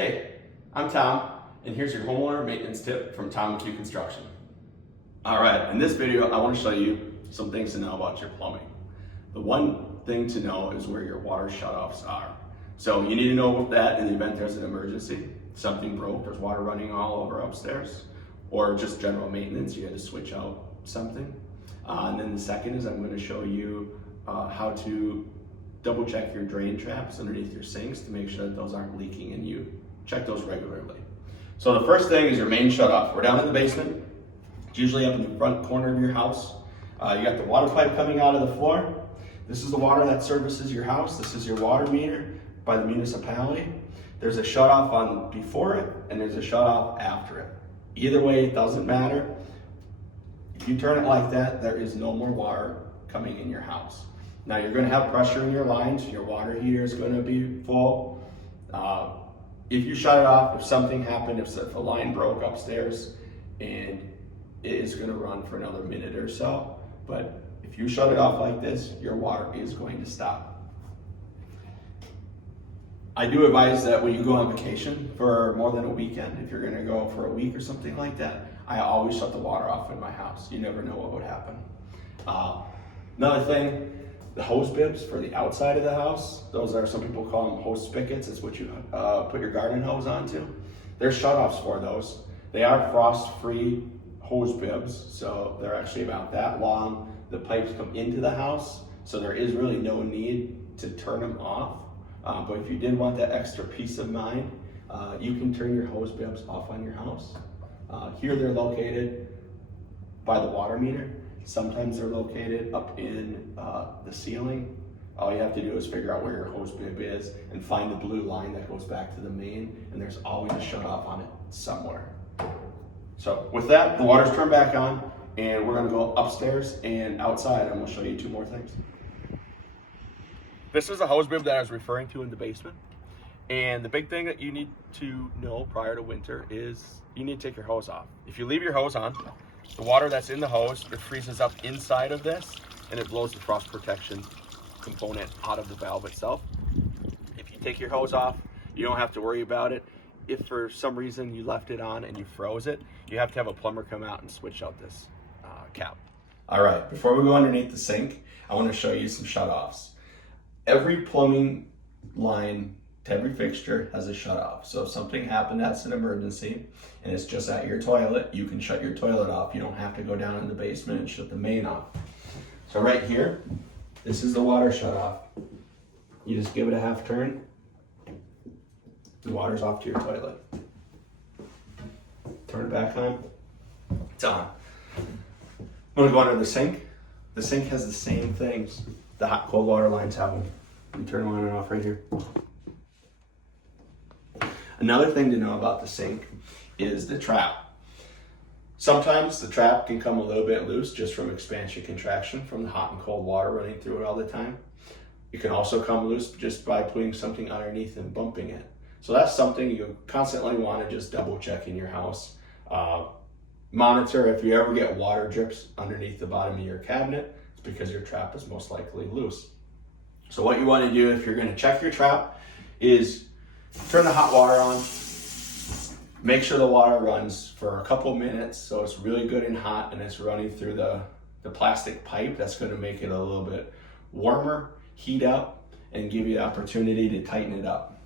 Hey, I'm Tom, and here's your homeowner maintenance tip from Tom McHugh Construction. All right, in this video, I want to show you some things to know about your plumbing. The one thing to know is where your water shutoffs are. So you need to know that in the event there's an emergency, something broke, there's water running all over upstairs, or just general maintenance, you had to switch out something. And then the second is I'm going to show you how to double check your drain traps underneath your sinks to make sure that those aren't leaking and you check those regularly. So the first thing is your main shutoff. We're down in the basement. It's usually up in the front corner of your house. You got the water pipe coming out of the floor. This is the water that services your house. This is your water meter by the municipality. There's a shutoff on before it and there's a shutoff after it. Either way, it doesn't matter. If you turn it like that, there is no more water coming in your house. Now you're going to have pressure in your lines. Your water heater is going to be full. If you shut it off, if something happened, if a line broke upstairs, and it is going to run for another minute or so. But if you shut it off like this, your water is going to stop. I do advise that when you go on vacation for more than a weekend, if you're going to go for a week or something like that, I always shut the water off in my house. You never know what would happen. Another thing, the hose bibs for the outside of the house, those are, some people call them hose spigots. It's what you put your garden hose onto. There's shutoffs for those. They are frost-free hose bibs, so they're actually about that long. The pipes come into the house, so there is really no need to turn them off. But if you did want that extra peace of mind, you can turn your hose bibs off on your house. Here they're located by the water meter. Sometimes they're located up in the ceiling. All you have to do is figure out where your hose bib is and find the blue line that goes back to the main, and there's always a shut off on it somewhere. So with that, the water's turned back on, and we're gonna go upstairs and outside, and we'll show you two more things. This is the hose bib that I was referring to in the basement. And the big thing that you need to know prior to winter is you need to take your hose off. If you leave your hose on, the water that's in the hose, it freezes up inside of this and it blows the frost protection component out of the valve itself. If you take your hose off, you don't have to worry about it. If for some reason you left it on and you froze it, you have to have a plumber come out and switch out this cap. All right, before we go underneath the sink, I want to show you some shutoffs. Every plumbing line to every fixture has a shutoff. So if something happened, that's an emergency, and it's just at your toilet, you can shut your toilet off. You don't have to go down in the basement and shut the main off. So right here, this is the water shutoff. You just give it a half turn, the water's off to your toilet. Turn it back on, it's on. I'm gonna go under the sink. The sink has the same things. The hot cold water lines have them. You turn them on and off right here. Another thing to know about the sink is the trap. Sometimes the trap can come a little bit loose just from expansion contraction from the hot and cold water running through it all the time. It can also come loose just by putting something underneath and bumping it. So that's something you constantly want to just double check in your house. Monitor if you ever get water drips underneath the bottom of your cabinet, it's because your trap is most likely loose. So what you want to do if you're going to check your trap is turn the hot water on, make sure the water runs for a couple minutes so it's really good and hot and it's running through the plastic pipe. That's going to make it a little bit warmer, heat up, and give you the opportunity to tighten it up.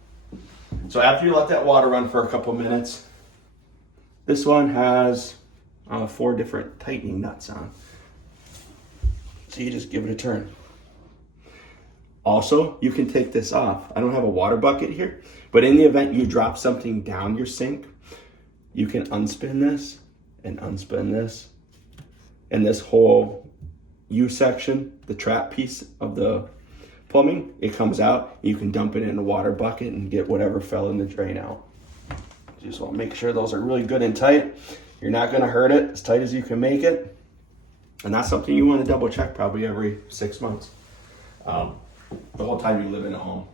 So after you let that water run for a couple minutes, this one has 4 different tightening nuts on. So you just give it a turn. Also, you can take this off. I don't have a water bucket here, but in the event you drop something down your sink, you can unspin this and unspin this. And this whole U section, the trap piece of the plumbing, it comes out. You can dump it in a water bucket and get whatever fell in the drain out. You just want to make sure those are really good and tight. You're not going to hurt it, as tight as you can make it. And that's something you want to double check probably every 6 months. The whole time you live in a home.